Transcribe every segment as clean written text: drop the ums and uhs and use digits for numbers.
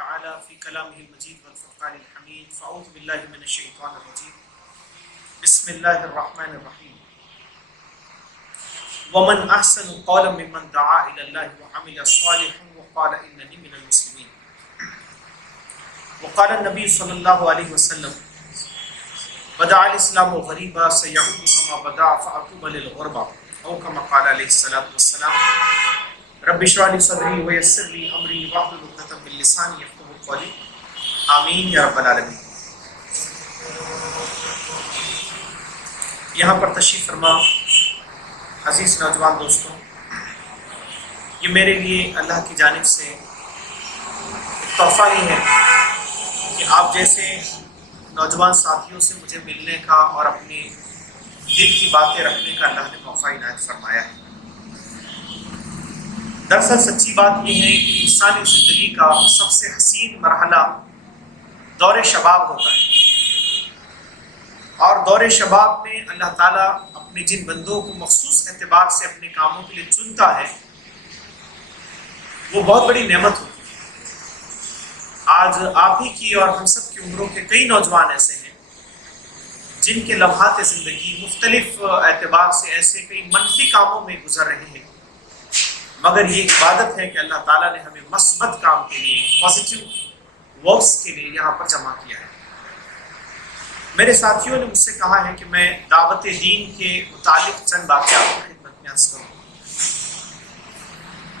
تعالى في كلامه المجيد والفرقان الحميد فأعوذ بالله من الشيطان الرجيم بسم الله الرحمن الرحيم ومن أحسن قولا ممن دعا إلى الله وعمل صالحا وقال إنني من المسلمين وقال النبي صلى الله عليه وسلم بدأ الإسلام غريبا سيعود كما بدأ فأطوبى للغربة أو كما قال عليه الصلاة والسلام رب اشرح لي صدري ويسر لي امری واحلل عقدۃ من لسانی یفقهوا قولی آمین یا رب العالمین۔ یہاں پر تشریف فرما عزیز نوجوان دوستوں، یہ میرے لیے اللہ کی جانب سے ایک تحفہ ہی ہے کہ آپ جیسے نوجوان ساتھیوں سے مجھے ملنے کا اور اپنی دل کی باتیں رکھنے کا اللہ نے موقع عنایت فرمایا ہے۔ دراصل سچی بات یہ ہے کہ انسانی زندگی کا سب سے حسین مرحلہ دور شباب ہوتا ہے، اور دور شباب میں اللہ تعالیٰ اپنے جن بندوں کو مخصوص اعتبار سے اپنے کاموں کے لیے چنتا ہے وہ بہت بڑی نعمت ہوتی ہے۔ آج آپ ہی کی اور ہم سب کی عمروں کے کئی نوجوان ایسے ہیں جن کے لمحات زندگی مختلف اعتبار سے ایسے کئی منفی کاموں میں گزر رہے ہیں، مگر یہ عبادت ہے کہ اللہ تعالیٰ نے ہمیں مثبت کام کے لیے، پازیٹیو ورکس کے لیے یہاں پر جمع کیا ہے۔ میرے ساتھیوں نے مجھ سے کہا ہے کہ میں دعوت دین کے متعلق چند باتیں آپ کی خدمت میں عرض کروں۔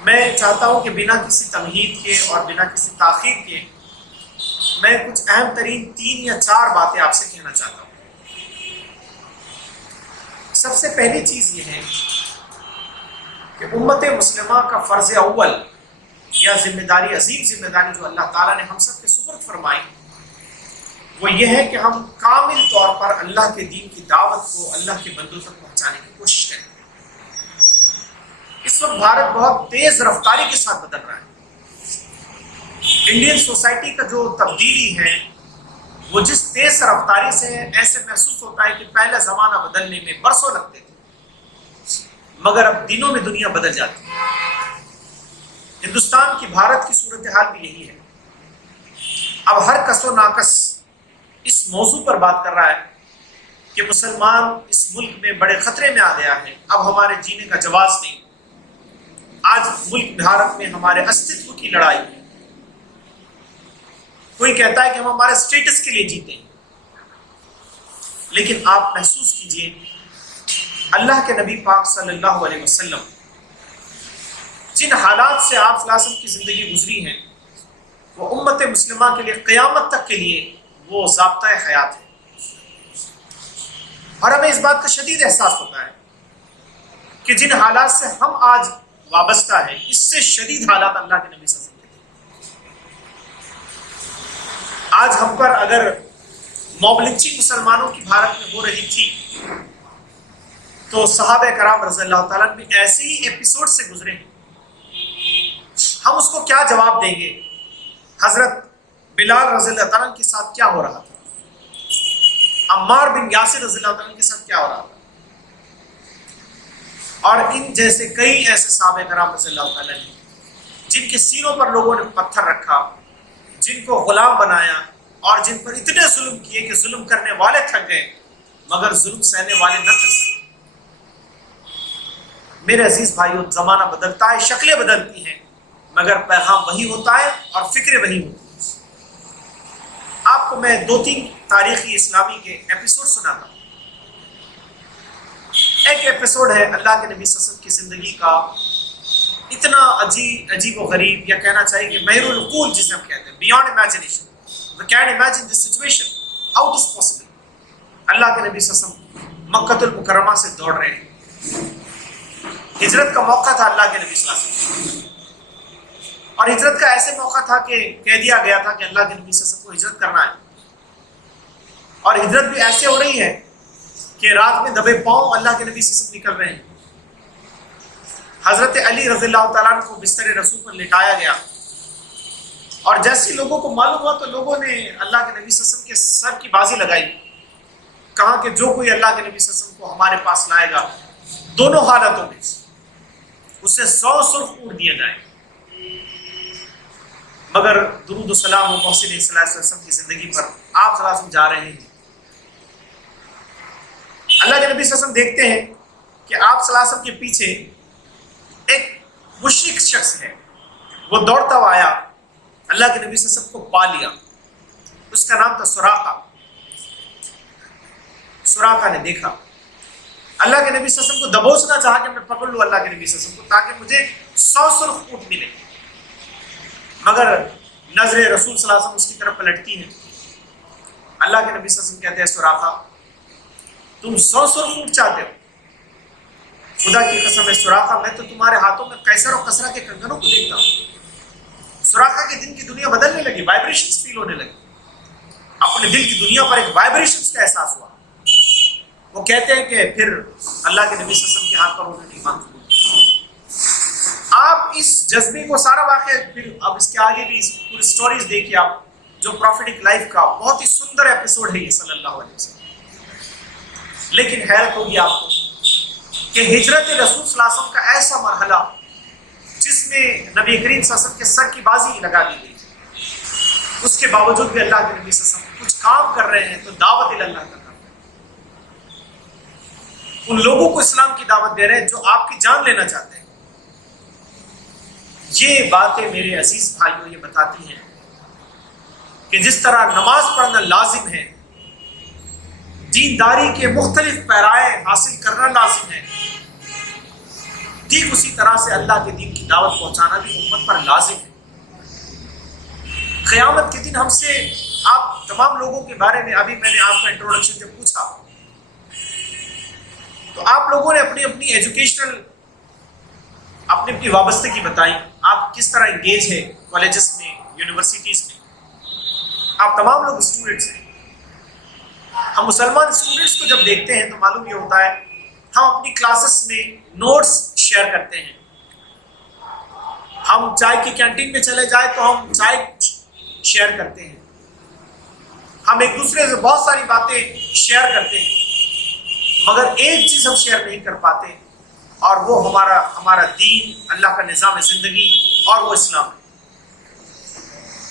میں چاہتا ہوں کہ بنا کسی تمہید کے اور بنا کسی تاخیر کے میں کچھ اہم ترین 3 یا 4 باتیں آپ سے کہنا چاہتا ہوں۔ سب سے پہلی چیز یہ ہے کہ امت مسلمہ کا فرض اول یا ذمہ داری، عظیم ذمہ داری جو اللہ تعالیٰ نے ہم سب کے سپرد فرمائی، وہ یہ ہے کہ ہم کامل طور پر اللہ کے دین کی دعوت کو اللہ کے بندوں تک پہنچانے کی کوشش کریں۔ اس وقت بھارت بہت تیز رفتاری کے ساتھ بدل رہا ہے۔ انڈین سوسائٹی کا جو تبدیلی ہے وہ جس تیز رفتاری سے ہے، ایسے محسوس ہوتا ہے کہ پہلا زمانہ بدلنے میں برسوں لگتے تھے، مگر اب دنوں میں دنیا بدل جاتی ہے۔ ہندوستان کی، بھارت کی صورتحال بھی یہی ہے۔ اب ہر کس و ناکس اس موضوع پر بات کر رہا ہے کہ مسلمان اس ملک میں بڑے خطرے میں آ گیا ہے، اب ہمارے جینے کا جواز نہیں۔ آج ملک بھارت میں ہمارے استتو کی لڑائی ہے۔ کوئی کہتا ہے کہ ہم ہمارے اسٹیٹس کے لیے جیتے ہیں، لیکن آپ محسوس کیجئے اللہ کے نبی پاک صلی اللہ علیہ وسلم جن حالات سے آپ صلی اللہ علیہ وسلم کی زندگی گزری ہے وہ امت مسلمہ کے لیے قیامت تک کے لیے وہ ضابطۂ حیات ہے، اور ہمیں اس بات کا شدید احساس ہوتا ہے کہ جن حالات سے ہم آج وابستہ ہیں اس سے شدید حالات اللہ کے نبی صلی اللہ علیہ وسلم کے تھے۔ آج ہم پر اگر موب لنچنگ مسلمانوں کی بھارت میں ہو رہی تھی تو صحابہ کرام رضی اللہ تعالیٰ بھی ایسے ہی ایپیسوڈ سے گزرے ہیں۔ ہم اس کو کیا جواب دیں گے؟ حضرت بلال رضی اللہ تعالیٰ کے ساتھ کیا ہو رہا تھا؟ عمار بن یاسر رضی اللہ تعالیٰ کے ساتھ کیا ہو رہا تھا؟ اور ان جیسے کئی ایسے صحابہ کرام رضی اللہ تعالیٰ نے جن کے سینوں پر لوگوں نے پتھر رکھا، جن کو غلام بنایا، اور جن پر اتنے ظلم کیے کہ ظلم کرنے والے تھک گئے مگر ظلم سہنے والے نہ تھک سکے۔ میرے عزیز بھائیوں، زمانہ بدلتا ہے، شکلیں بدلتی ہیں، مگر پیغام وہی ہوتا ہے اور فکریں وہی ہوتی ہیں۔ آپ کو میں 2-3 تاریخی اسلامی کے ایپیسوڈ سناتا ہوں۔ ایک ایپیسوڈ ہے اللہ کے نبی صلی اللہ علیہ وسلم کی زندگی کا اتنا عجیب و غریب، یا کہنا چاہیے کہ مہر العقول جسے ہم کہتے ہیں، beyond imagination. We can't imagine this situation. How it is possible؟ اللہ کے نبی صلی اللہ علیہ وسلم مکہ المکرمہ سے دوڑ رہے ہیں۔ ہجرت کا موقع تھا اللہ کے نبی صلی اللہ علیہ وسلم، اور ہجرت کا ایسے موقع تھا کہ کہہ دیا گیا تھا کہ اللہ کے نبی صلی اللہ علیہ وسلم کو ہجرت کرنا ہے، اور ہجرت بھی ایسے ہو رہی ہے کہ رات میں دبے پاؤں اللہ کے نبی صلی اللہ علیہ وسلم نکل رہے ہیں۔ حضرت علی رضی اللہ تعالیٰ عنہ کو بستر رسول پر لٹایا گیا، اور جیسے لوگوں کو معلوم ہوا تو لوگوں نے اللہ کے نبی صلی اللہ علیہ وسلم کے سر کی بازی لگائی، کہا کہ جو کوئی اللہ کے نبی صلی اللہ علیہ وسلم کو ہمارے پاس لائے گا دونوں حالتوں میں اسے 100 سرخ اونٹ دیے جائیں۔ مگر درود و سلام و محسن صلی اللہ علیہ وسلم کی زندگی پر آپ صلی اللہ علیہ وسلم جا رہے ہیں. اللہ کے نبی صلی اللہ علیہ وسلم دیکھتے ہیں کہ آپ صلی اللہ علیہ وسلم کے پیچھے ایک مشرک شخص ہے. وہ دوڑتا ہوا آیا, اللہ کے نبی صلی اللہ علیہ وسلم کو پا لیا. اس کا نام تھا سراقہ. سراقہ نے دیکھا, اللہ کے نبی صلی اللہ علیہ وسلم کو دبوچنا چاہا کہ میں پکڑ لوں اللہ کے نبی صلی اللہ علیہ وسلم کو تاکہ مجھے 100 سرخ اونٹ ملے, مگر نظر رسول صلی اللہ علیہ وسلم اس کی طرف پلٹتی ہے. اللہ کے نبی صلی اللہ علیہ وسلم کہتے ہیں سراقہ تم 100 سرخ اونٹ چاہتے ہو؟ خدا کی قسم ہے سراقہ میں تو تمہارے ہاتھوں میں قیصر اور کسرا کے کنگنوں کو دیکھتا ہوں. سراقہ کے دل کی دنیا بدلنے لگی, وائبریشنز فیل ہونے لگی, اپنے دل کی دنیا پر ایک وائبریشنز کا احساس ہوا. وہ کہتے ہیں کہ پھر اللہ کے نبی صلی اللہ علیہ وسلم کے ہاتھ پر انہوں نے ایمان قبول کیا. آپ اس جذبے کو سارا واقعہ پھر اب اس کے آگے بھی پوری سٹوریز دیکھیے آپ, جو پروفیٹک لائف کا بہت ہی سندر ایپیسوڈ ہے یہ صلی اللہ علیہ وسلم. لیکن حیرت ہوگی آپ کو کہ ہجرت رسول صلی اللہ علیہ وسلم کا ایسا مرحلہ جس میں نبی کریم صلی اللہ علیہ وسلم کے سر کی بازی لگا دی گئی, اس کے باوجود بھی اللہ کے نبی صلی اللہ علیہ وسلم کچھ کام کر رہے ہیں تو دعوت اللہ کا کام ہے. ان لوگوں کو اسلام کی دعوت دے رہے ہیں جو آپ کی جان لینا چاہتے ہیں. یہ باتیں میرے عزیز بھائیوں یہ بتاتی ہیں کہ جس طرح نماز پڑھنا لازم ہے, دینداری کے مختلف پیرائے حاصل کرنا لازم ہے, ٹھیک اسی طرح سے اللہ کے دین کی دعوت پہنچانا بھی امت پر لازم ہے. قیامت کے دن ہم سے آپ تمام لوگوں کے بارے میں ابھی میں نے آپ کا انٹروڈکشن جب پوچھا تو آپ لوگوں نے اپنی اپنی ایجوکیشنل اپنی اپنی وابستگی بتائی, آپ کس طرح انگیج ہے کالجز میں, یونیورسٹیز میں. آپ تمام لوگ اسٹوڈنٹس ہیں. ہم مسلمان اسٹوڈنٹس کو جب دیکھتے ہیں تو معلوم یہ ہوتا ہے ہم اپنی کلاسز میں نوٹس شیئر کرتے ہیں. ہم چائے کی کینٹین میں چلے جائیں تو ہم چائے شیئر کرتے ہیں. ہم ایک دوسرے سے بہت ساری باتیں شیئر کرتے ہیں, مگر ایک چیز ہم شیئر نہیں کر پاتے اور وہ ہمارا دین, اللہ کا نظام زندگی اور وہ اسلام ہے.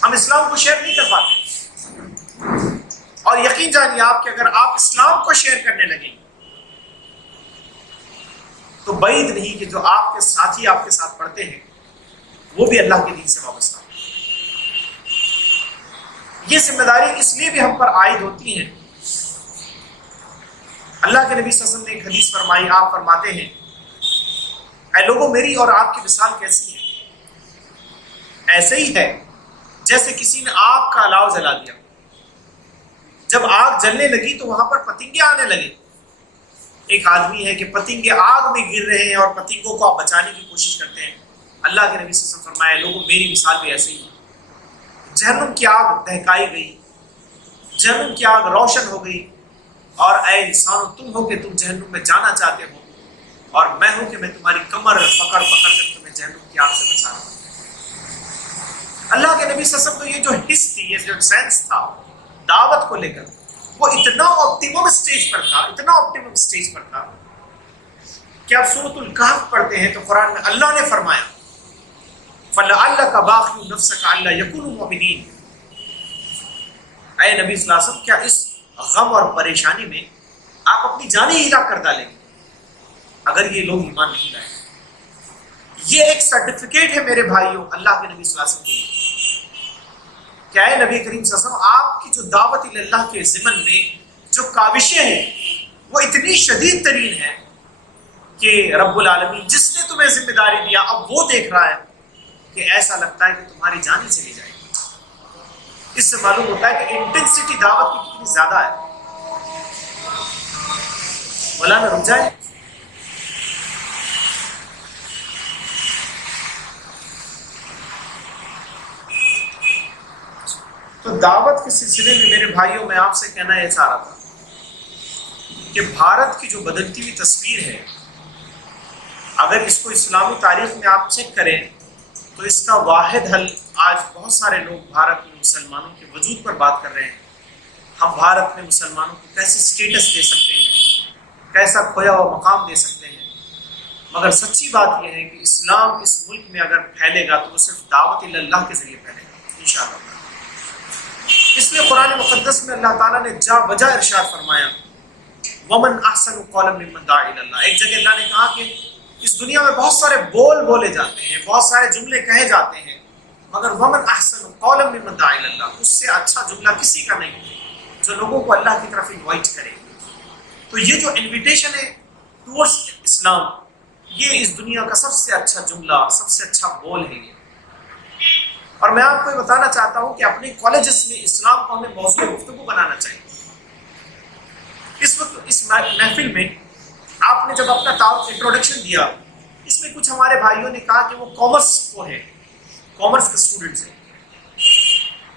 ہم اسلام کو شیئر نہیں کر پاتے. اور یقین جانیے آپ کہ اگر آپ اسلام کو شیئر کرنے لگیں تو بعید نہیں کہ جو آپ کے ساتھی آپ کے ساتھ پڑھتے ہیں وہ بھی اللہ کے دین سے وابستہ ہیں. یہ ذمہ داری اس لیے بھی ہم پر عائد ہوتی ہے. اللہ کے نبی صلی اللہ علیہ وسلم نے ایک حدیث فرمائی, آپ فرماتے ہیں اے لوگوں میری اور آپ کی مثال کیسی ہے؟ ایسے ہی ہے جیسے کسی نے آگ کا الاؤ جلا دیا. جب آگ جلنے لگی تو وہاں پر پتنگے آنے لگے. ایک آدمی ہے کہ پتنگے آگ میں گر رہے ہیں اور پتنگوں کو آپ بچانے کی کوشش کرتے ہیں. اللہ کے نبی صلی اللہ علیہ وسلم فرمایا لوگوں میری مثال بھی ایسے ہی ہے. جہنم کی آگ دہکائی گئی, جہنم کی آگ روشن ہو گئی, اور اے انسانوں تم ہو کہ تم جہنم میں جانا چاہتے ہو, اور میں ہوں کہ میں تمہاری کمر پکڑ پکڑ کر تمہیں جہنم کی آگ سے بچا رہا ہوں. اللہ کے نبی صلی اللہ علیہ وسلم کو یہ جو حس تھی, یہ جو سینس تھا دعوت کو لے کر, وہ اتنا آپٹیمم سٹیج پر تھا, اتنا آپٹیمم سٹیج پر تھا کہ آپ سورۃ الکہف پڑھتے ہیں تو قرآن میں اللہ نے فرمایا فَلَعَلَّكَ بَاخِعٌ نَفْسَكَ أَلَّا يَكُونُوا مُؤْمِنِينَ. اے نبی صلی اللہ علیہ وسلم کیا اس غم اور پریشانی میں آپ اپنی جانیں ہی ہلاک کر ڈالیں گے اگر یہ لوگ ایمان نہیں لائیں؟ یہ ایک سرٹیفکیٹ ہے میرے بھائیوں اللہ کے نبی صلی اللہ علیہ وسلم کے لیے. کیا ہے نبی کریم صلی اللہ علیہ وسلم آپ کی جو دعوت اللہ کے ضمن میں جو کاوشیں ہیں وہ اتنی شدید ترین ہیں کہ رب العالمین جس نے تمہیں ذمہ داری دیا اب وہ دیکھ رہا ہے کہ ایسا لگتا ہے کہ تمہاری جان ہی چلی جائے گی. اس سے معلوم ہوتا ہے کہ انٹینسٹی دعوت کی کتنی زیادہ ہے. مولانا رک جائے. تو دعوت کے سلسلے میں میرے بھائیوں میں آپ سے کہنا یہ چاہ رہا تھا کہ بھارت کی جو بدلتی ہوئی تصویر ہے, اگر اس کو اسلامی تاریخ میں آپ چیک کریں تو اس کا واحد حل آج بہت سارے لوگ بھارت میں مسلمانوں کے وجود پر بات کر رہے ہیں. ہم بھارت میں مسلمانوں کو کیسے اسٹیٹس دے سکتے ہیں, کیسا کھویا ہوا مقام دے سکتے ہیں, مگر سچی بات یہ ہے کہ اسلام اس ملک میں اگر پھیلے گا تو وہ صرف دعوت اللہ کے ذریعے پھیلے گا. انشاءاللہ۔ اس لیے قرآن مقدس میں اللہ تعالیٰ نے جا بجا ارشاد فرمایا وَمَنْ أَحْسَنُ قَوْلًا مِّمَّنْ دَعَا إِلَى اللَّهِ۔ ایک جگہ اللہ نے کہا کہ اس دنیا میں بہت سارے بول بولے جاتے ہیں، بہت سارے جملے کہے جاتے ہیں، مگر وَمَنْ أَحْسَنُ قَوْلًا مِّمَّنْ دَعَا إِلَى اللَّهِ، اس سے اچھا جملہ کسی کا نہیں جو لوگوں کو اللہ کی طرف انوائٹ کرے۔ تو یہ جو انویٹیشن ہے ٹورڈز اسلام، یہ اس دنیا کا سب سے اچھا جملہ، سب سے اچھا بول ہے یہ۔ اور میں آپ کو یہ بتانا چاہتا ہوں کہ اپنے کالجز میں اسلام کو ہمیں موضوع گفتگو بنانا چاہیے۔ اس وقت اس محفل میں آپ نے جب اپنا انٹروڈکشن دیا، اس میں کچھ ہمارے بھائیوں نے کہا کہ وہ کامرس کو ہے، کامرس کے اسٹوڈنٹس ہیں۔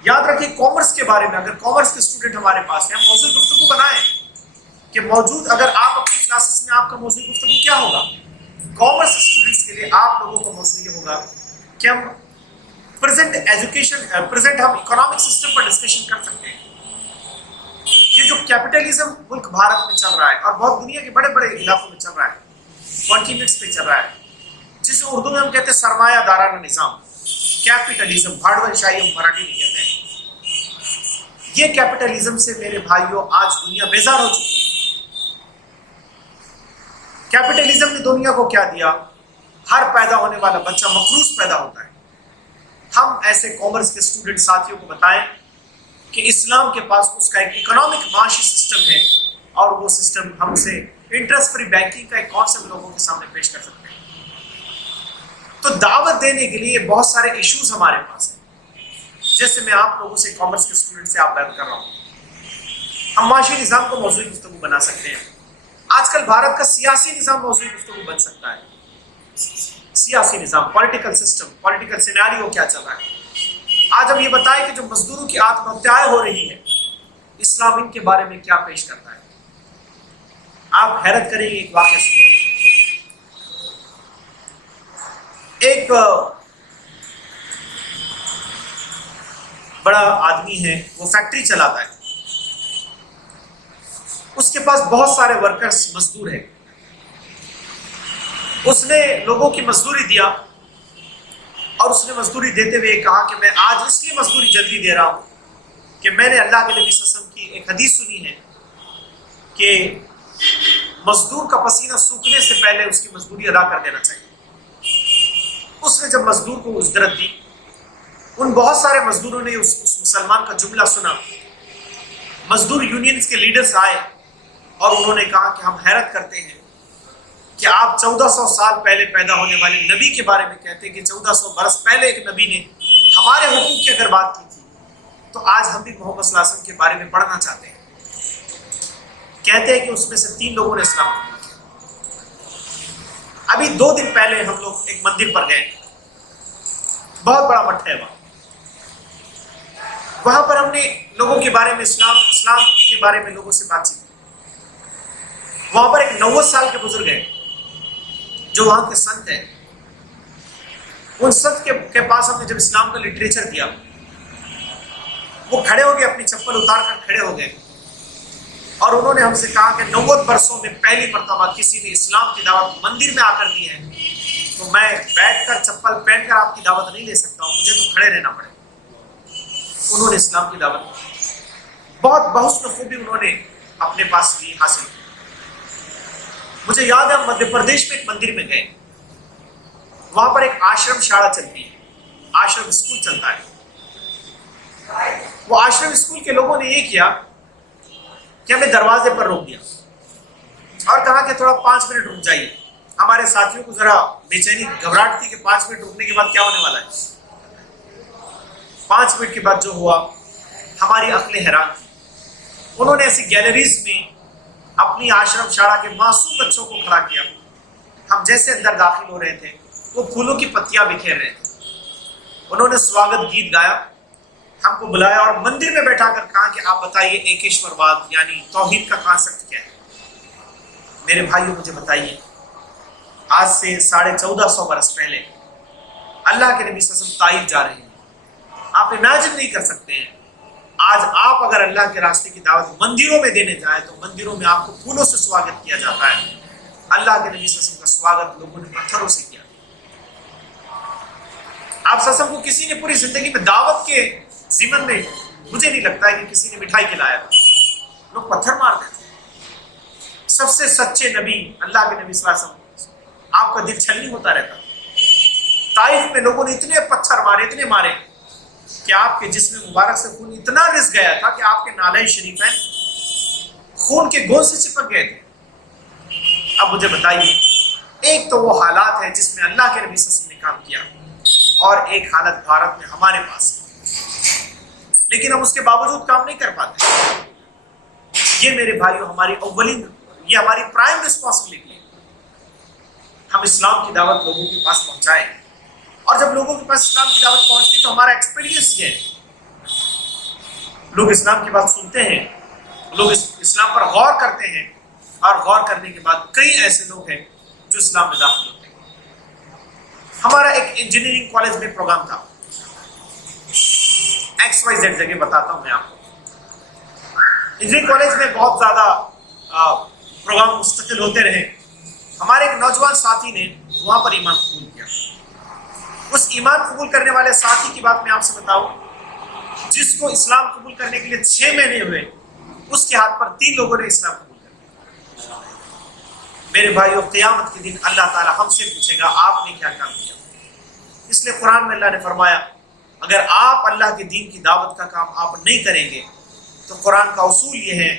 یاد رکھیں کامرس کے بارے میں، اگر کامرس کے اسٹوڈنٹ ہمارے پاس ہیں، ہم موضوع گفتگو بنائیں کہ موجود اگر آپ اپنی کلاسز میں آپ کا موضوع گفتگو کیا ہوگا؟ کامرس اسٹوڈنٹس کے لیے آپ لوگوں کا موضوع یہ ہوگا کہ ہم پریزنٹ ہم اکنامک سسٹم پر ڈسکشن کر سکتے ہیں۔ یہ جو کیپٹلزم ملک بھارت میں چل رہا ہے اور بہت دنیا کے بڑے بڑے علاقوں میں چل رہا ہے، کانٹیننٹس پہ چل رہا ہے، جسے اردو میں ہم کہتے ہیں سرمایہ دارانہ نظام، کیپٹلزم، بھاڑوئی شاہی ہم مراٹھی میں کہتے ہیں۔ یہ کیپٹلزم سے میرے بھائیوں آج دنیا بیزار ہو چکی ہے۔ کیپٹلزم نے دنیا کو کیا دیا؟ ہر پیدا ہونے والا بچہ مقروض پیدا ہوتا ہے۔ ہم ایسے کامرس کے اسٹوڈنٹ ساتھیوں کو بتائیں کہ اسلام کے پاس اس کا ایک اکنامک معاشی سسٹم ہے، اور وہ سسٹم ہم سے انٹرسٹ فری بینکنگ کا ایک کانسیپٹ لوگوں کے سامنے پیش کر سکتے ہیں۔ تو دعوت دینے کے لیے بہت سارے ایشوز ہمارے پاس ہیں، جیسے میں آپ لوگوں سے کامرس کے اسٹوڈنٹ سے آپ بات کر رہا ہوں۔ ہم معاشی نظام کو موضوعی گفتگو بنا سکتے ہیں۔ آج کل بھارت کا سیاسی نظام موضوعی گفتگو بن سکتا ہے۔ سیاسی نظام، پولیٹیکل سسٹم، پولیٹیکل سیناریو کیا چل رہا ہے۔ آج ہم یہ بتائیں کہ جو مزدوروں کی آتم ہتیائیں ہو رہی ہیں، اسلام ان کے بارے میں کیا پیش کرتا ہے۔ آپ حیرت کریں گے، ایک واقعہ سنیں۔ ایک بڑا آدمی ہے، وہ فیکٹری چلاتا ہے، اس کے پاس بہت سارے ورکرز مزدور ہیں۔ اس نے لوگوں کی مزدوری دیا، اور اس نے مزدوری دیتے ہوئے کہا کہ میں آج اس لیے مزدوری جلدی دے رہا ہوں کہ میں نے اللہ کے نبی صلی اللہ علیہ وسلم کی ایک حدیث سنی ہے کہ مزدور کا پسینہ سوکھنے سے پہلے اس کی مزدوری ادا کر دینا چاہیے۔ اس نے جب مزدور کو اجرت دی، ان بہت سارے مزدوروں نے اس مسلمان کا جملہ سنا۔ مزدور یونینز کے لیڈرز آئے اور انہوں نے کہا کہ ہم حیرت کرتے ہیں کہ آپ 1400 سال پہلے پیدا ہونے والے نبی کے بارے میں کہتے ہیں کہ 1400 برس پہلے ایک نبی نے ہمارے حقوق کی اگر بات کی تھی، تو آج ہم بھی محمد صلی اللہ علیہ وسلم کے بارے میں پڑھنا چاہتے ہیں۔ کہتے ہیں کہ اس میں سے 3 لوگوں نے اسلام قبول کیا۔ ابھی 2 دن پہلے ہم لوگ ایک مندر پر گئے، بہت بڑا مٹھ ہے وہاں پر ہم نے لوگوں کے بارے میں اسلام کے بارے میں لوگوں سے بات چیت کی۔ وہاں پر ایک 90 سال کے بزرگ ہیں جو وہاں کے سنت ہیں۔ ان سنت کے پاس ہم نے جب اسلام کا لٹریچر دیا، وہ کھڑے ہو گئے، اپنی چپل اتار کر کھڑے ہو گئے، اور انہوں نے ہم سے کہا کہ 90 برسوں میں پہلی مرتبہ کسی نے اسلام کی دعوت مندر میں آ کر دی ہے، تو میں بیٹھ کر چپل پہن کر آپ کی دعوت نہیں لے سکتا ہوں، مجھے تو کھڑے رہنا پڑے۔ انہوں نے اسلام کی دعوت بہت بحسن خوبی انہوں نے اپنے پاس لی، حاصل کی۔ مجھے یاد ہے ہم مدھیہ پردیش میں ایک مندر میں گئے، وہاں پر ایک آشرم شاڑا چلتی ہے، آشرم اسکول چلتا ہے۔ وہ آشرم اسکول کے لوگوں نے یہ کیا کہ ہمیں دروازے پر روک دیا اور کہا کہ تھوڑا 5 منٹ رک جائیے۔ ہمارے ساتھیوں کو ذرا بے چینی گھبراہٹ تھی کہ 5 منٹ رکنے کے بعد کیا ہونے والا ہے۔ 5 منٹ کے بعد جو ہوا، ہماری عقلیں حیران تھی۔ انہوں نے ایسی گیلریز میں اپنی آشرم شاڑا کے معصوم بچوں کو کھڑا کیا۔ ہم جیسے اندر داخل ہو رہے تھے، وہ پھولوں کی پتیاں بکھیر رہے تھے۔ انہوں نے سواگت گیت گایا، ہم کو بلایا اور مندر میں بیٹھا کر کہا کہ آپ بتائیے ایکیشور واد یعنی توحید کا کانسیپٹ کیا ہے۔ میرے بھائیوں مجھے بتائیے، آج سے 1450 برس پہلے اللہ کے نبی صلی اللہ علیہ وسلم طائف جا رہے ہیں۔ آپ امیجن نہیں کر سکتے ہیں، آج آپ اگر اللہ کے راستے کی دعوت مندروں میں دینے جائیں تو مندروں میں آپ کو پھولوں سے سواگت کیا جاتا ہے۔ اللہ کے نبی صلی اللہ علیہ وسلم کا سواگت لوگوں نے پتھروں سے کیا۔ آپ صلی اللہ علیہ وسلم کو کسی نے پوری زندگی میں دعوت کے ضمن میں مجھے نہیں لگتا ہے کہ کسی نے مٹھائی کھلایا تھا، لوگ پتھر مارتے تھے. سب سے سچے نبی اللہ کے نبی صلی اللہ علیہ وسلم، آپ کا دل چھلنی ہوتا رہتا. طائف میں لوگوں نے اتنے پتھر مارے، اتنے مارے کہ آپ کے جسم مبارک سے خون اتنا رس گیا تھا کہ آپ کے نالے شریفین خون کے گوند سے چپک گئے تھے. اب مجھے بتائیے، ایک تو وہ حالات ہے جس میں اللہ کے نبی صلی اللہ علیہ وسلم نے کام کیا، اور ایک حالت بھارت میں ہمارے پاس ہے، لیکن ہم اس کے باوجود کام نہیں کر پاتے. یہ میرے بھائیوں ہماری اولین، یہ ہماری پرائم رسپانسبلٹی ہے. ہم اسلام کی دعوت لوگوں کے پاس پہنچائیں، اور جب لوگوں کے پاس اسلام کی دعوت پہنچتی تو ہمارا ایکسپیرینس یہ ہے، لوگ اسلام کی بات سنتے ہیں، لوگ اسلام پر غور کرتے ہیں، اور غور کرنے کے بعد کئی ایسے لوگ ہیں جو اسلام میں داخل ہوتے ہیں. ہمارا ایک انجینئرنگ کالج میں پروگرام تھا، XYZ جگہ بتاتا ہوں میں آپ کو. انجینئرنگ کالج میں بہت زیادہ پروگرام مستقل ہوتے رہے. ہمارے ایک نوجوان ساتھی نے وہاں پر ایمان قبول کیا. اس ایمان قبول کرنے والے ساتھی کی بات میں آپ سے بتاؤں، جس کو اسلام قبول کرنے کے لیے 6 مہینے ہوئے، اس کے ہاتھ پر 3 لوگوں نے اسلام قبول کر لیا. میرے بھائیو، قیامت کے دن اللہ تعالیٰ ہم سے پوچھے گا آپ نے کیا کام کیا. اس لیے قرآن میں اللہ نے فرمایا اگر آپ اللہ کے دین کی دعوت کا کام آپ نہیں کریں گے تو قرآن کا اصول یہ ہے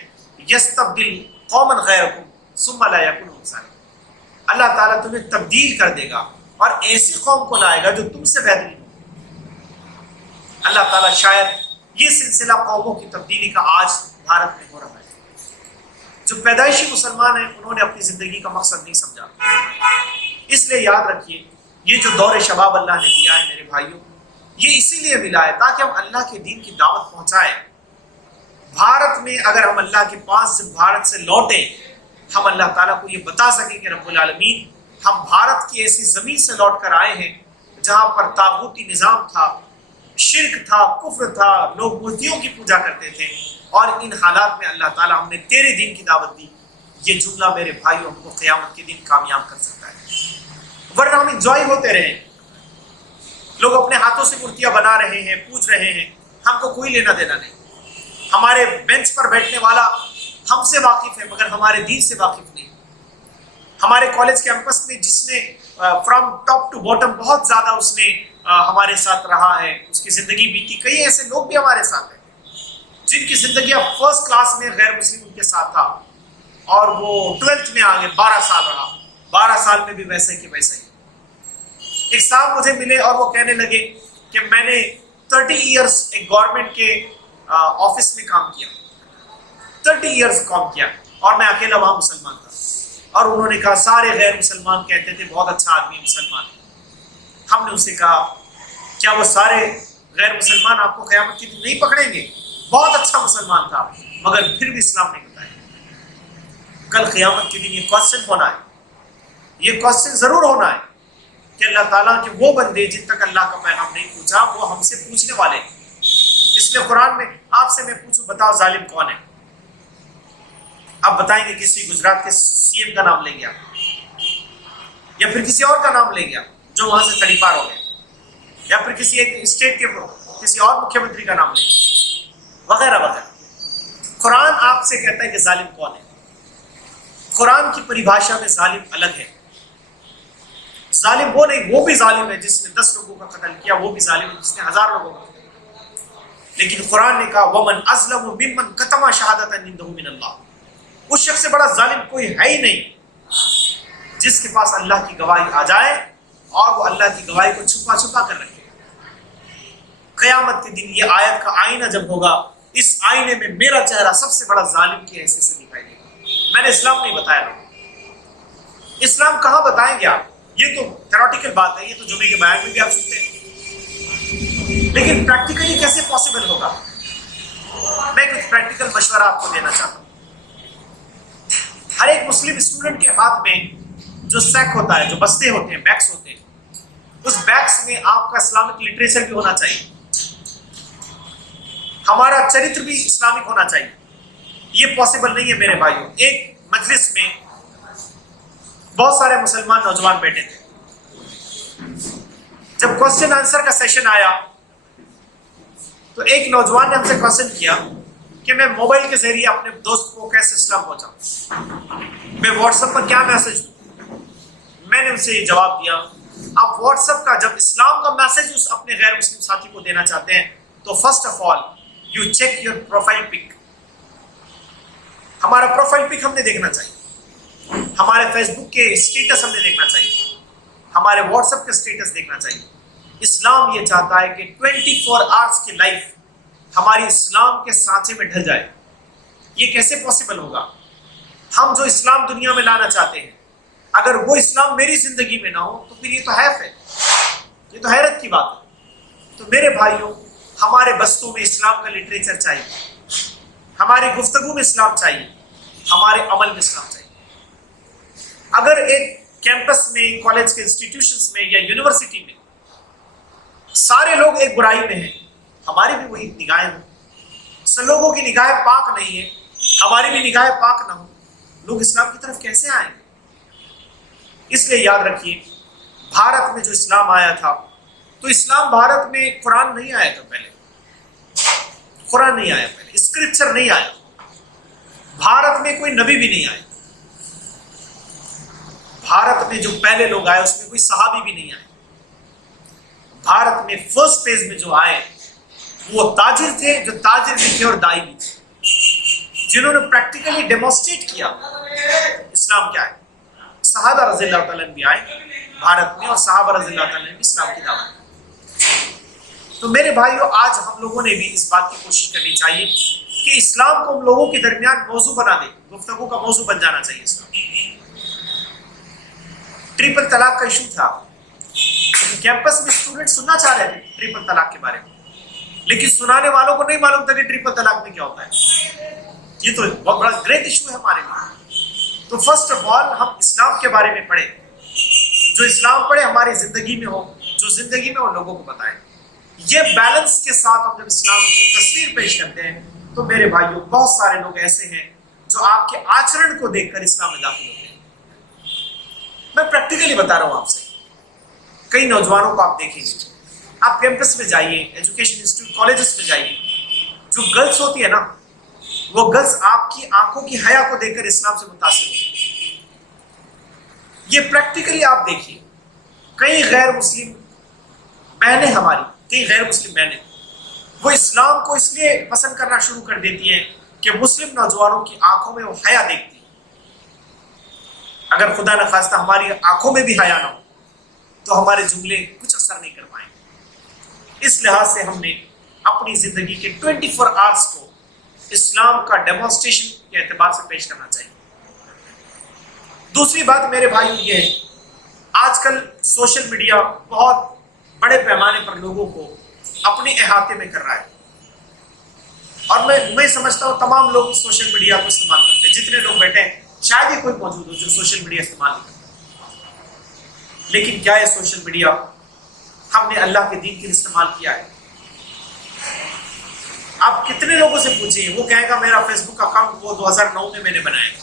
یستبدل قوما غیرکم ثم لا یکونوا امثالکم. اللہ تعالیٰ تمہیں تبدیل کر دے گا اور ایسی قوم کو لائے گا جو تم سے بہترین ہو. اللہ تعالیٰ شاید یہ سلسلہ قوموں کی تبدیلی کا آج بھارت میں ہو رہا ہے. جو پیدائشی مسلمان ہیں انہوں نے اپنی زندگی کا مقصد نہیں سمجھا. اس لیے یاد رکھیے، یہ جو دور شباب اللہ نے دیا ہے میرے بھائیوں، یہ اسی لیے ملا ہے تاکہ ہم اللہ کے دین کی دعوت پہنچائیں. بھارت میں اگر ہم اللہ کے پاس سے بھارت سے لوٹیں، ہم اللہ تعالیٰ کو یہ بتا سکیں کہ رب العالمین ہم بھارت کی ایسی زمین سے لوٹ کر آئے ہیں جہاں پر طاغوتی نظام تھا، شرک تھا، کفر تھا، لوگ مورتیوں کی پوجا کرتے تھے، اور ان حالات میں اللہ تعالیٰ ہم نے تیرے دین کی دعوت دی. یہ جملہ میرے بھائیوں ہم کو قیامت کے دن کامیاب کر سکتا ہے. ورنہ ہم انجوائے ہوتے رہے، لوگ اپنے ہاتھوں سے مورتیاں بنا رہے ہیں، پوج رہے ہیں، ہم کو کوئی لینا دینا نہیں. ہمارے بینچ پر بیٹھنے والا ہم سے واقف ہے مگر ہمارے دین سے واقف نہیں. ہمارے کالج کیمپس میں جس نے فرام ٹاپ ٹو باٹم بہت زیادہ اس نے ہمارے ساتھ رہا ہے، اس کی زندگی بیتی، کئی ایسے لوگ بھی ہمارے ساتھ ہیں جن کی زندگی اب فرسٹ کلاس میں غیر مسلم ان کے ساتھ تھا، اور وہ 12th میں آگے 12 سال رہا، 12 سال میں بھی ویسے کہ ویسے ہی. ایک صاحب مجھے ملے اور وہ کہنے لگے کہ میں نے 30 ایئرس ایک گورنمنٹ کے آفس میں کام کیا، 30 ایئرس کام کیا، اور میں اکیلا وہاں مسلمان تھا. اور انہوں نے کہا سارے غیر مسلمان کہتے تھے بہت اچھا آدمی مسلمان ہے. ہم نے اسے کہا کیا وہ سارے غیر مسلمان آپ کو قیامت کے دن نہیں پکڑیں گے؟ بہت اچھا مسلمان تھا مگر پھر بھی اسلام نہیں بتایا. کل قیامت کے دن یہ کوشچن ہونا ہے، یہ کوشچن ضرور ہونا ہے کہ اللہ تعالیٰ کے وہ بندے جن تک اللہ کا پیغام نہیں پہنچا وہ ہم سے پوچھنے والے ہیں. اس لیے قرآن میں آپ سے میں پوچھوں بتاؤ ظالم کون ہے؟ آپ بتائیں گے کسی گجرات کے CM کا نام لے گیا، یا پھر کسی اور کا نام لے گیا جو وہاں سے تڑی پار ہو گیا، یا پھر کسی ایک اسٹیٹ کے کسی اور مکھیہ منتری کا نام لے گیا، وغیرہ وغیرہ. قرآن آپ سے کہتا ہے کہ ظالم کون ہے. قرآن کی پریبھاشا میں ظالم الگ ہے. ظالم وہ نہیں، وہ بھی ظالم ہے جس نے 10 لوگوں کا قتل کیا، وہ بھی ظالم ہے جس نے 1000 لوگوں کا قتل کیا. لیکن قرآن نے کہا وَمَنْ أَظْلَمُ مِمَّنْ كَتَمَ شَهَادَةً عِندَهُ مِنَ اللَّهِ. اس شخص سے بڑا ظالم کوئی ہے ہی نہیں جس کے پاس اللہ کی گواہی آ جائے اور وہ اللہ کی گواہی کو چھپا چھپا کر رکھے. قیامت کے دن یہ آیت کا آئینہ جب ہوگا، اس آئینے میں میرا چہرہ سب سے بڑا ظالم کی حیثیت سے دکھائی دے گا. میں نے اسلام نہیں بتایا لوگوں. اسلام کہاں بتائیں گے آپ؟ یہ تو تھیوریٹیکل بات ہے، یہ تو جمعے کے بیان میں بھی آپ سنتے ہیں، لیکن پریکٹیکلی کیسے پاسبل ہوگا؟ میں کچھ پریکٹیکل مشورہ آپ کو دینا چاہتا ہوں. ہر ایک مسلم اسٹوڈنٹ کے ہاتھ میں جو سیک ہوتا ہے، جو بستے ہوتے ہیں، بیگس ہوتے ہیں، اس بیگس میں آپ کا اسلامک لٹریچر بھی ہونا چاہیے، ہمارا چرتر بھی اسلامک ہونا چاہیے. یہ پاسبل نہیں ہے میرے بھائیوں. ایک مجلس میں بہت سارے مسلمان نوجوان بیٹھے تھے. جب کوشچن آنسر کا سیشن آیا تو ایک نوجوان نے ہم سے کوشچن کیا کہ میں موبائل کے ذریعے اپنے دوست کو کیسے اسلام پہنچاؤں، میں واٹس ایپ پر کیا میسج دوں؟ میں نے ان سے یہ جواب دیا، آپ واٹس ایپ کا جب اسلام کا میسج اس اپنے غیر مسلم ساتھی کو دینا چاہتے ہیں تو first of all you check your profile pic. ہمارا پروفائل پک ہم نے دیکھنا چاہیے، ہمارے فیس بک کے اسٹیٹس ہم نے دیکھنا چاہیے، ہمارے واٹس ایپ کے اسٹیٹس دیکھنا چاہیے. اسلام یہ چاہتا ہے کہ 24 آورس کی لائف ہماری اسلام کے سانچے میں ڈھل جائے. یہ کیسے پاسبل ہوگا؟ ہم جو اسلام دنیا میں لانا چاہتے ہیں اگر وہ اسلام میری زندگی میں نہ ہو تو پھر یہ تو حیف ہے، یہ تو حیرت کی بات ہے. تو میرے بھائیوں، ہمارے بستوں میں اسلام کا لٹریچر چاہیے، ہماری گفتگو میں اسلام چاہیے، ہمارے عمل میں اسلام چاہیے. اگر ایک کیمپس میں، کالج کے انسٹیٹیوشنز میں یا یونیورسٹی میں سارے لوگ ایک برائی میں ہیں، ہماری بھی وہی نگاہیں ہوں، سب لوگوں کی نگاہیں پاک نہیں ہے، ہماری بھی نگاہیں پاک نہ ہوں، لوگ اسلام کی طرف کیسے آئیں گے؟ اس لیے یاد رکھیے، بھارت میں جو اسلام آیا تھا تو اسلام بھارت میں قرآن نہیں آیا تھا، پہلے قرآن نہیں آیا، پہلے اسکرپچر نہیں آیا، بھارت میں کوئی نبی بھی نہیں آیا. بھارت میں جو پہلے لوگ آئے اس میں کوئی صحابی بھی نہیں آئے. بھارت میں فرسٹ فیز میں جو آئے وہ تاجر تھے، جو تاجر بھی تھے اور دائی بھی تھے، جنہوں نے پریکٹیکلی ڈیمونسٹریٹ کیا اسلام کیا ہے. صحابہ رضی اللہ تعالیٰ بھی آئے بھارت میں اور صحابہ رضی اللہ تعالیٰ نے بھی اسلام کی دعوت دی. تو میرے بھائیوں، آج ہم لوگوں نے بھی اس بات کی کوشش کرنی چاہیے کہ اسلام کو ہم لوگوں کے درمیان موضوع بنا دیں، گفتگو کا موضوع بن جانا چاہیے اسلام. ٹرپل طلاق کا ایشو تھا، کیمپس میں اسٹوڈنٹ سننا چاہ رہے تھے ٹرپل طلاق کے بارے میں، لیکن سنانے والوں کو نہیں معلوم تھا کہ ٹرپل طلاق میں کیا ہوتا ہے. یہ تو بہت بڑا گریٹ ایشو ہے ہمارے لیے. تو فرسٹ آف آل ہم اسلام کے بارے میں پڑھیں، جو اسلام پڑھے ہماری زندگی میں ہو، جو زندگی میں ہو لوگوں کو بتائیں. یہ بیلنس کے ساتھ ہم جب اسلام کی تصویر پیش کرتے ہیں تو میرے بھائیوں، بہت سارے لوگ ایسے ہیں جو آپ کے آچرن کو دیکھ کر اسلام میں داخل ہوتے ہیں. میں پریکٹیکلی بتا رہا ہوں آپ سے، کئی نوجوانوں کو آپ دیکھیں گے، آپ کیمپس میں جائیے، ایجوکیشن انسٹیٹیوٹ کالجز میں جائیے، جو گرلس ہوتی ہے نا، وہ گرلس آپ کی آنکھوں کی حیا کو دیکھ کر اسلام سے متاثر ہوتی ہیں. یہ پریکٹیکلی آپ دیکھیے. کئی غیر مسلم بہنیں ہماری، کئی غیر مسلم بہنیں وہ اسلام کو اس لیے پسند کرنا شروع کر دیتی ہیں کہ مسلم نوجوانوں کی آنکھوں میں وہ حیا دیکھتی ہیں. اگر خدا نخواستہ ہماری آنکھوں میں بھی حیا نہ ہو تو ہمارے جملے کچھ اثر نہیں کر پائیں. اس لحاظ سے ہم نے اپنی زندگی کے 24 آورس کو اسلام کا ڈیمونسٹریشن کے اعتبار سے پیش کرنا چاہیے. دوسری بات میرے بھائیوں یہ ہے، آج کل سوشل میڈیا بہت بڑے پیمانے پر لوگوں کو اپنے احاطے میں کر رہا ہے، اور میں سمجھتا ہوں تمام لوگ سوشل میڈیا کو استعمال کرتے ہیں. جتنے لوگ بیٹھے ہیں شاید ہی کوئی موجود ہو جو سوشل میڈیا استعمال نہیں کرتا. لیکن کیا یہ سوشل میڈیا ہم نے اللہ کے دین کے لیے استعمال کیا ہے؟ آپ کتنے لوگوں سے پوچھیں، وہ کہے گا میرا فیس بک اکاؤنٹ وہ 2009 میں نے بنایا تھا،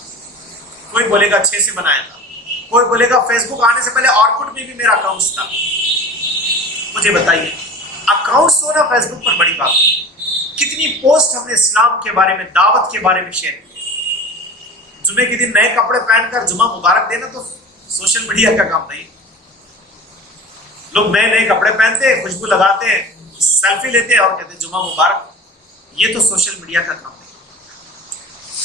کوئی بولے گا 6 سے بنایا تھا، کوئی بولے گا فیس بک آنے سے پہلے آرکوٹ میں بھی میرا اکاؤنٹ تھا. مجھے بتائیے، اکاؤنٹس ہونا فیس بک پر بڑی بات ہے. کتنی پوسٹ ہم نے اسلام کے بارے میں، دعوت کے بارے میں شیئر کی. جمعے کے دن نئے کپڑے پہن کر جمعہ مبارک دینا تو سوشل میڈیا کا کام نہیں. لوگ نئے کپڑے پہنتے ہیں، خوشبو لگاتے ہیں، سیلفی لیتے ہیں اور کہتے ہیں جمعہ مبارک. یہ تو سوشل میڈیا کا کام نہیں.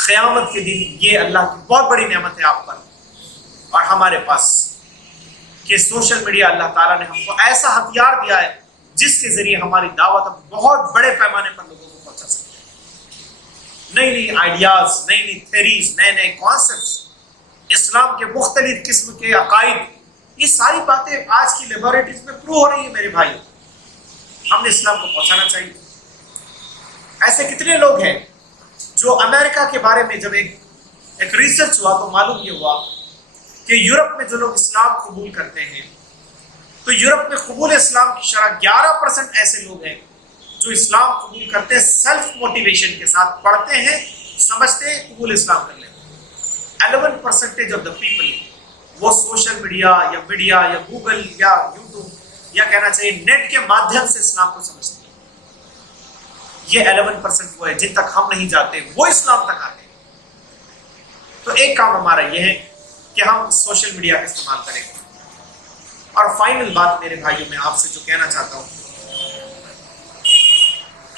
قیامت کے دن یہ اللہ کی بہت بڑی نعمت ہے آپ پر اور ہمارے پاس کہ سوشل میڈیا اللہ تعالیٰ نے ہم کو ایسا ہتھیار دیا ہے جس کے ذریعے ہماری دعوت ہم بہت بڑے پیمانے پر لوگوں کو پہنچا سکتے ہیں. نئی نئی آئیڈیاز، نئی نئی تھیریز، نئے نئے کانسیپٹس، اسلام کے مختلف قسم کے عقائد، یہ ساری باتیں آج کی لیبارٹریز میں پروو ہو رہی ہیں. میرے بھائی، ہم نے اسلام کو پہنچانا چاہیے. ایسے کتنے لوگ ہیں جو امریکہ کے بارے میں جب ایک ریسرچ ہوا تو معلوم یہ ہوا کہ یورپ میں جو لوگ اسلام قبول کرتے ہیں تو یورپ میں قبول اسلام کی شرح 11% ایسے لوگ ہیں جو اسلام قبول کرتے ہیں، سیلف موٹیویشن کے ساتھ پڑھتے ہیں، سمجھتے ہیں، قبول اسلام کر لیتے ہیں. 11% آف دا پیپل وہ سوشل میڈیا یا گوگل یا یوٹیوب یا کہنا چاہیے نیٹ کے مادھیم سے اسلام کو سمجھتے ہیں. یہ 11% وہ ہے جن تک ہم نہیں جاتے وہ اسلام تک آتے ہیں. تو ایک کام ہمارا یہ ہے کہ ہم سوشل میڈیا کا استعمال کریں. اور فائنل بات میرے بھائیوں میں آپ سے جو کہنا چاہتا ہوں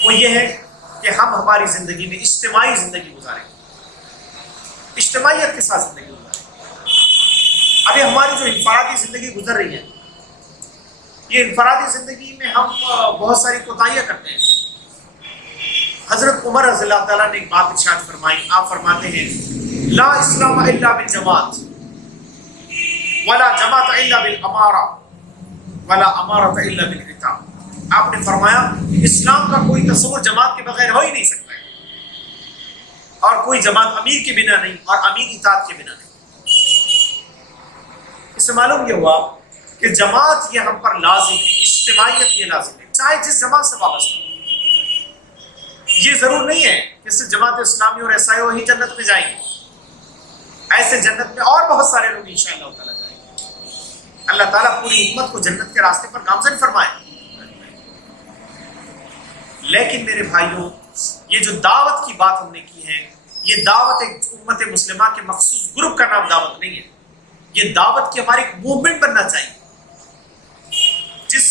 وہ یہ ہے کہ ہم ہماری زندگی میں اجتماعی زندگی گزاریں, اجتماعیت کے ساتھ زندگی گزاریں. ابھی ہماری جو انفرادی زندگی گزر رہی ہے, یہ انفرادی زندگی میں ہم بہت ساری کوتاہیاں کرتے ہیں. حضرت عمر رضی اللہ تعالیٰ نے ایک بات ارشاد فرمائی. آپ فرماتے ہیں لا اسلام الا بالجماعت ولا جماعت الا بالامارہ ولا امارۃ الا بالکتاب. آپ نے فرمایا اسلام کا کوئی تصور جماعت کے بغیر ہو ہی نہیں سکتا ہے, اور کوئی جماعت امیر کے بنا نہیں اور امیر اطاعت کے بنا نہیں. اس سے معلوم یہ ہوا کہ جماعت یہ ہم پر لازم ہے, اجتماعیت یہ لازم ہے, چاہے جس جماعت سے وابستہ ہو. یہ ضرور نہیں ہے کہ صرف جماعت اسلامی اور ایس آئی او ہی جنت میں جائیں گے. ایسے جنت میں اور بہت سارے لوگ انشاءاللہ تعالیٰ جائیں گے. اللہ تعالیٰ پوری امت کو جنت کے راستے پر گامزن فرمائے. لیکن میرے بھائیوں, یہ جو دعوت کی بات ہم نے کی ہے, یہ دعوت ایک امت مسلمہ کے مخصوص گروپ کا نام دعوت نہیں ہے. یہ دعوت کی ہماری ایک موومنٹ بننا چاہیے. جس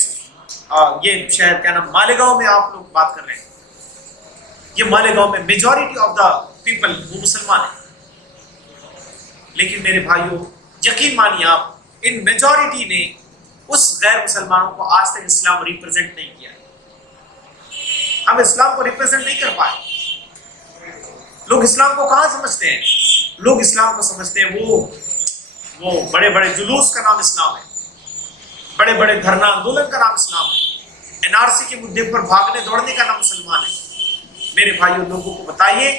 یہ شہر کا نام مالیگاؤں میں آپ لوگ بات کر رہے ہیں, یہ مالیگاؤں میں میجورٹی آف دا پیپل وہ مسلمان ہیں. لیکن میرے بھائیوں یقین مانیے آپ, ان میجورٹی نے اس غیر مسلمانوں کو آج تک اسلام ریپرزینٹ نہیں کیا ہے. ہم اسلام کو ریپرزینٹ نہیں کر پائے. لوگ اسلام کو کہاں سمجھتے ہیں؟ لوگ اسلام کو سمجھتے ہیں وہ بڑے بڑے جلوس کا نام اسلام ہے, بڑے بڑے دھرنا آندولن کا نام اسلام ہے, NRC کے مدعے پر بھاگنے دوڑنے کا نام مسلمان ہے. میرے بھائیوں لوگوں کو بتائیے,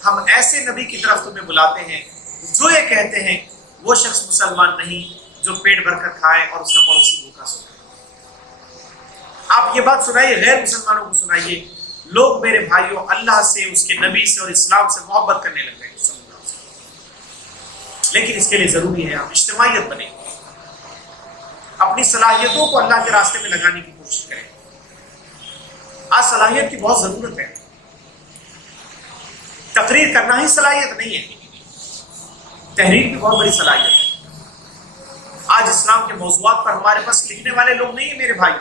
ہم ایسے نبی کی طرف تمہیں بلاتے ہیں جو یہ کہتے ہیں وہ شخص مسلمان نہیں جو پیٹ بھر کر کھائے اور اس کا پڑوسی بھوکا سوئے. آپ یہ بات سنائیے, غیر مسلمانوں کو سنائیے. لوگ میرے بھائیوں اللہ سے, اس کے نبی سے اور اسلام سے محبت کرنے لگ گئے. لیکن اس کے لیے ضروری ہے ہم اجتماعیت بنیں, اپنی صلاحیتوں کو اللہ کے راستے میں لگانے کی کوشش کریں. آج صلاحیت کی بہت ضرورت ہے. تقریر کرنا ہی صلاحیت نہیں ہے, تحریر کی بہت بڑی صلاحیت ہے. آج اسلام کے موضوعات پر ہمارے پاس لکھنے والے لوگ نہیں ہیں میرے بھائی.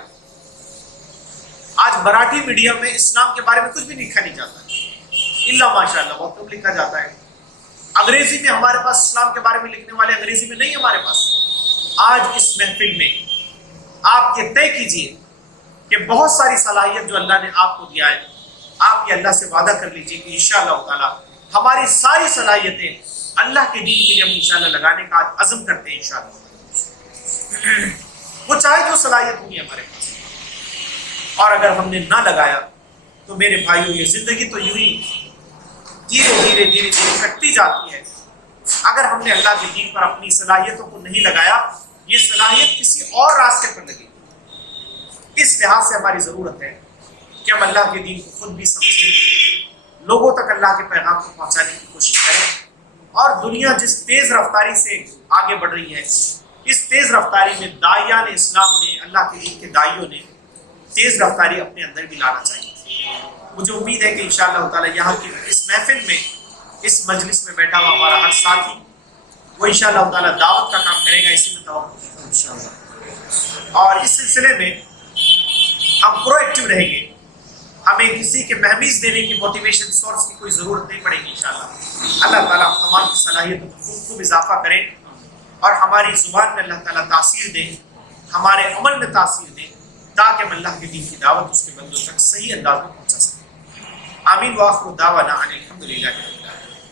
آج مراٹھی میڈیم میں اسلام کے بارے میں کچھ بھی لکھا نہیں جاتا الا ماشاءاللہ بہت کم لکھا جاتا ہے. انگریزی میں ہمارے پاس اسلام کے بارے میں لکھنے والے انگریزی میں نہیں ہمارے پاس. آج اس محفل میں آپ یہ طے کیجئے کہ بہت ساری صلاحیت جو اللہ نے آپ کو دیا ہے, آپ یہ اللہ سے وعدہ کر لیجئے کہ انشاءاللہ تعالی ہماری ساری صلاحیتیں اللہ کے دین کے لیے ہم انشاءاللہ لگانے کا عزم کرتے ہیں انشاءاللہ. وہ چاہے جو صلاحیت ہوگی ہمارے پاس, اور اگر ہم نے نہ لگایا تو میرے بھائیوں یہ زندگی تو یوں ہی دھیرے دھیرے کٹتی جاتی ہے. اگر ہم نے اللہ کے دین پر اپنی صلاحیتوں کو نہیں لگایا, یہ صلاحیت کسی اور راستے پر لگے. اس لحاظ سے ہماری ضرورت ہے کہ ہم اللہ کے دین کو خود بھی سمجھیں, لوگوں تک اللہ کے پیغام کو پہنچانے کی کوشش کریں. اور دنیا جس تیز رفتاری سے آگے بڑھ رہی ہے, اس تیز رفتاری میں داعیان اسلام نے, اللہ کے دین کے داعیوں نے تیز رفتاری اپنے اندر بھی لانا چاہیے. مجھے امید ہے کہ انشاءاللہ تعالی یہاں کی اس محفل میں, اس مجلس میں بیٹھا ہوا ہمارا ہر ساتھی وہ انشاءاللہ تعالی دعوت کا کام کرے گا, اسی میں توقع انشاءاللہ. اور اس سلسلے میں ہم پرو ایکٹیو رہیں گے. ہمیں کسی کے مہمیز دینے کی, موٹیویشن سورس کی کوئی ضرورت نہیں پڑے گی انشاءاللہ. اللہ تعالیٰ ہم تمام کی صلاحیتوں میں خوب اضافہ کرے اور ہماری زبان میں اللہ تعالیٰ تاثیر دے, ہمارے عمل میں تاثیر دے, تاکہ ہم اللہ کے دین کی دعوت اس کے بندوں تک صحیح انداز میں پہنچا سکیں. آمین. وآخر دعوانا ان الحمد للہ رب العالمین.